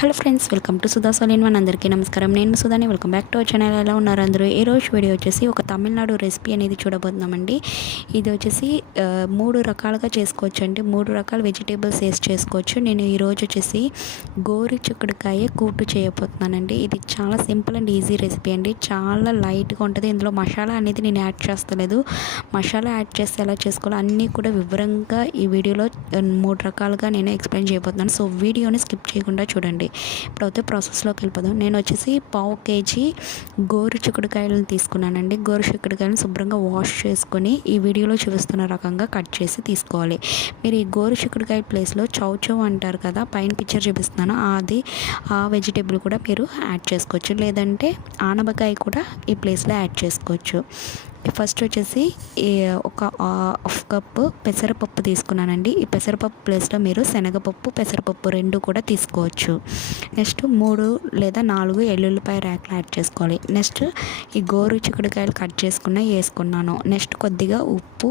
Hello friends, welcome to Sudha సోలిన్ one. అందరికీ నమస్కారం. నేను సుధాని. Welcome back to our channel. ఎలా ఉన్నారు అందరూ? ఈ రోజు వీడియో వచ్చేసి ఒక తమిళనాడు రెసిపీ అనేది చూడబోతున్నామండి. ఇది వచ్చేసి 3 రకాలుగా చేసుకోవచ్చు అండి. 3 రకాల వెజిటేబుల్స్ వేసి చేసుకోవచ్చు. నేను ఈరోజు వచ్చేసి గోరు చిక్కుడుకాయ కూటు చేయబోతున్నానండి. ఇది చాలా సింపుల్ అండ్ ఈజీ రెసిపీ అండి. చాలా లైట్గా ఉంటుంది. ఇందులో మసాలా అనేది నేను యాడ్ చేస్తలేదు. మసాలా యాడ్ చేస్తే ఎలా చేసుకోవాలో అన్నీ కూడా వివరంగా ఈ వీడియోలో 3 రకాలుగా నేను ఎక్స్ప్లెయిన్ చేయబోతున్నాను. సో వీడియోని స్కిప్ చేయకుండా చూడండి. ఇప్పుడైతే ప్రాసెస్లోకి వెళ్ళిపోదాం. నేను వచ్చేసి 1/2 kg గోరు చిక్కుడుకాయలను తీసుకున్నానండి. గోరు చిక్కుడుకాయలను శుభ్రంగా వాష్ చేసుకొని ఈ వీడియోలో చూపిస్తున్న రకంగా కట్ చేసి తీసుకోవాలి. మీరు ఈ గోరు చిక్కుడుకాయ ప్లేస్లో చౌచౌ అంటారు కదా, పైన పిక్చర్ చూపిస్తున్నాను, ఆ వెజిటేబుల్ కూడా మీరు యాడ్ చేసుకోవచ్చు. లేదంటే ఆనపకాయ కూడా ఈ ప్లేస్లో యాడ్ చేసుకోవచ్చు. ఫస్ట్ వచ్చేసి ఒక 1/2 కప్పు పెసరపప్పు తీసుకున్నానండి. ఈ పెసరపప్పు ప్లేస్లో మీరు శనగపప్పు, పెసరపప్పు 2 కూడా తీసుకోవచ్చు. నెక్స్ట్ 3 లేదా 4 ఎల్లుల్లిపాయ రేకులు యాడ్ చేసుకోవాలి. నెక్స్ట్ ఈ గోరు చిక్కుడుకాయలు కట్ వేసుకున్నాను. నెక్స్ట్ కొద్దిగా ఉప్పు,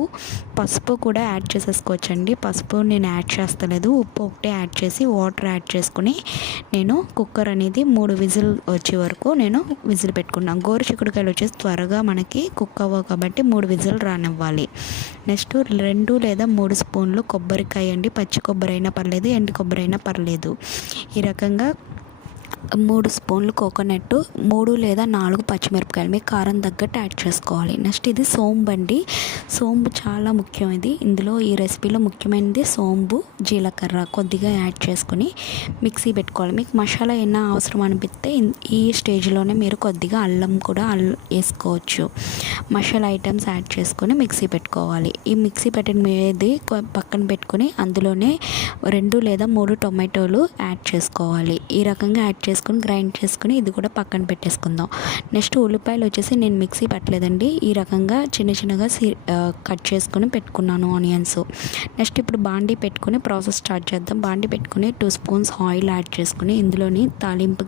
పసుపు కూడా యాడ్ చేసేసుకోవచ్చండి. పసుపు నేను యాడ్ చేస్తలేదు, ఉప్పు ఒకటే యాడ్ చేసి వాటర్ యాడ్ చేసుకుని నేను కుక్కర్ అనేది 3 విజిల్ వచ్చే వరకు నేను విజిల్ పెట్టుకున్నాను. గోరు చిక్కుడుకాయలు వచ్చేసి త్వరగా మనకి కుక్ అవ్వవు కాబట్టి 3 విజిల్ రానివ్వాలి. నెక్స్ట్ 2 లేదా 3 స్పూన్లు కొబ్బరికాయ అండి. పచ్చి కొబ్బరి అయినా పర్లేదు, ఎండు కొబ్బరి అయినా పర్లేదు. ఈ రకంగా 3 స్పూన్లు కోకోనట్, 3 లేదా 4 పచ్చిమిరపకాయలు మీకు కారం తగ్గట్టు యాడ్ చేసుకోవాలి. నెక్స్ట్ ఇది సోంబు అండి. సోంబు చాలా ముఖ్యం. ఇందులో ఈ రెసిపీలో ముఖ్యమైనది సోంబు, జీలకర్ర కొద్దిగా యాడ్ చేసుకొని మిక్సీ పెట్టుకోవాలి. మీకు మసాలా ఏమైనా అవసరం అనిపిస్తే ఈ స్టేజ్లోనే మీరు కొద్దిగా అల్లం కూడా వేసుకోవచ్చు. మసాలా ఐటమ్స్ యాడ్ చేసుకొని మిక్సీ పెట్టుకోవాలి. ఈ మిక్సీ పెట్టిన మీది పక్కన పెట్టుకొని అందులోనే 2 లేదా 3 టొమాటోలు యాడ్ చేసుకోవాలి. ఈ రకంగా యాడ్ చేసుకొని గ్రైండ్ చేసుకుని ఇది కూడా పక్కన పెట్టేసుకుందాం. నెక్స్ట్ ఉల్లిపాయలు వచ్చేసి నేను మిక్సీ పెట్టలేదండి. ఈ రకంగా చిన్నగా కట్ చేసుకొని పెట్టుకున్నాను ఆనియన్స్. నెక్స్ట్ ఇప్పుడు బాండీ పెట్టుకుని ప్రాసెస్ స్టార్ట్ చేద్దాం. బాండీ పెట్టుకుని 2 స్పూన్స్ ఆయిల్ యాడ్ చేసుకుని ఇందులోని తాలింపు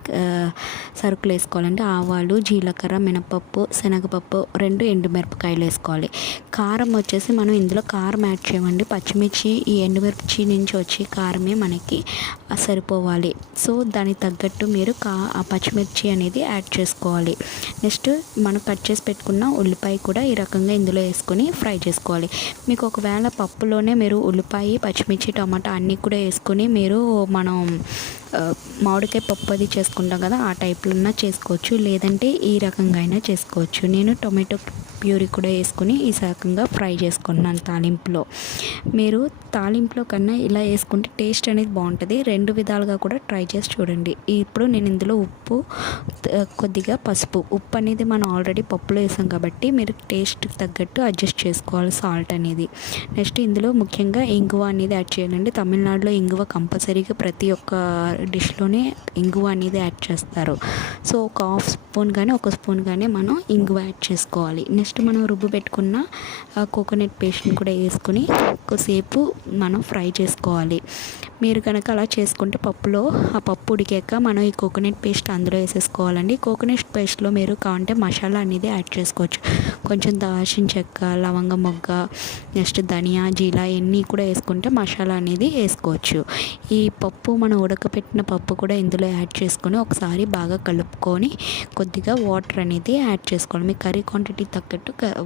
సరుకులు వేసుకోవాలండి. ఆవాలు, జీలకర్ర, మినపప్పు, శనగపప్పు, 2 ఎండుమిరపకాయలు వేసుకోవాలి. కారం వచ్చేసి మనం ఇందులో కారం యాడ్ చేయమండి. పచ్చిమిర్చి, ఈ ఎండుమిర్చి నుంచి వచ్చి కారమే మనకి సరిపోవాలి. సో దానికి తగ్గట్టు మీరు ఆ పచ్చిమిర్చి అనేది యాడ్ చేసుకోవాలి. నెక్స్ట్ మనం కట్ చేసి పెట్టుకున్న ఉల్లిపాయ కూడా ఈ రకంగా ఇందులో వేసుకొని ఫ్రై చేసుకోవాలి. మీకు ఒకవేళ పప్పులోనే మీరు ఉల్లిపాయ, పచ్చిమిర్చి, టమాటా అన్నీ కూడా వేసుకొని మీరు మనం మామిడికాయ పప్పు అది చేసుకుంటాం కదా, ఆ టైప్లో చేసుకోవచ్చు. లేదంటే ఈ రకంగా అయినా చేసుకోవచ్చు. నేను టొమాటో ప్యూరీ కూడా వేసుకుని ఈ రకంగా ఫ్రై చేసుకున్నాను తాలింపులో. మీరు తాలింపులో కన్నా ఇలా వేసుకుంటే టేస్ట్ అనేది బాగుంటుంది. 2 విధాలుగా కూడా ట్రై చేసి చూడండి. ఇప్పుడు నేను ఇందులో ఉప్పు, కొద్దిగా పసుపు, ఉప్పు అనేది మనం ఆల్రెడీ పప్పులో వేసాం కాబట్టి మీరు టేస్ట్ తగ్గట్టు అడ్జస్ట్ చేసుకోవాలి సాల్ట్ అనేది. నెక్స్ట్ ఇందులో ముఖ్యంగా ఇంగువ అనేది యాడ్ చేయాలండి. తమిళనాడులో ఇంగువ కంపల్సరీగా ప్రతి ఒక్క డిష్లోనే ఇంగువ అనేది యాడ్ చేస్తారు. సో ఒక 1/2 స్పూన్ కానీ 1 స్పూన్ కానీ మనం ఇంగువ యాడ్ చేసుకోవాలి. నెక్స్ట్ మనం రుబ్బు పెట్టుకున్న కోకోనట్ పేస్ట్ని కూడా వేసుకొని కొద్దిసేపు మనం ఫ్రై చేసుకోవాలి. మీరు కనుక అలా చేసుకుంటే ఆ పప్పు ఉడికాక మనం ఈ కోకోనట్ పేస్ట్ అందులో వేసేసుకోవాలండి. కోకోనట్ పేస్ట్లో మీరు కావాలంటే మసాలా అనేది యాడ్ చేసుకోవచ్చు. కొంచెం దాల్చిన చెక్క, లవంగ మొగ్గ, నెక్స్ట్ ధనియా, జీలా ఇవన్నీ కూడా వేసుకుంటే మసాలా అనేది వేసుకోవచ్చు. ఈ పప్పు మనం ఉడకపెట్టిన పప్పు కూడా ఇందులో యాడ్ చేసుకొని ఒకసారి బాగా కలుపుకొని కొద్దిగా వాటర్ అనేది యాడ్ చేసుకోవాలి. మీ కర్రీ క్వాంటిటీ తగ్గట్టు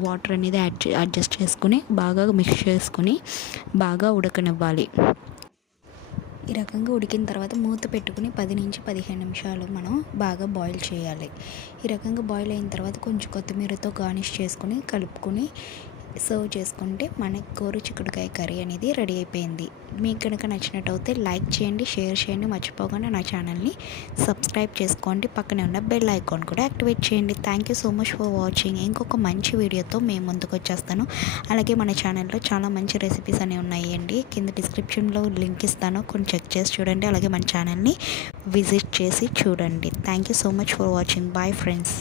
వాటర్ అనేది అడ్జస్ట్ చేసుకుని బాగా మిక్స్ చేసుకుని బాగా ఉడకనివ్వాలి. ఈ రకంగా ఉడికిన తర్వాత మూత పెట్టుకుని 10 నుంచి 15 నిమిషాలు మనం బాగా బాయిల్ చేయాలి. ఈ రకంగా బాయిల్ అయిన తర్వాత కొంచెం కొత్తిమీరతో గార్నిష్ చేసుకుని కలుపుకొని సర్వ్ చేసుకుంటే మనకి గోరు చిక్కుడుకాయ కర్రీ అనేది రెడీ అయిపోయింది. మీకు కనుక నచ్చినట్టయితే లైక్ చేయండి, షేర్ చేయండి, మర్చిపోకుండా నా ఛానల్ని సబ్స్క్రైబ్ చేసుకోండి. పక్కనే ఉన్న బెల్ ఐకాన్ కూడా యాక్టివేట్ చేయండి. Thank you so much for watching. ఇంకొక మంచి వీడియోతో మేము ముందుకు వచ్చేస్తాను. అలాగే మన ఛానల్లో చాలా మంచి రెసిపీస్ అనేవి ఉన్నాయండి. కింద డిస్క్రిప్షన్లో లింక్ ఇస్తాను, కొన్ని చెక్ చేసి చూడండి. అలాగే మన ఛానల్ని విజిట్ చేసి చూడండి. Thank you so much for watching. Bye friends.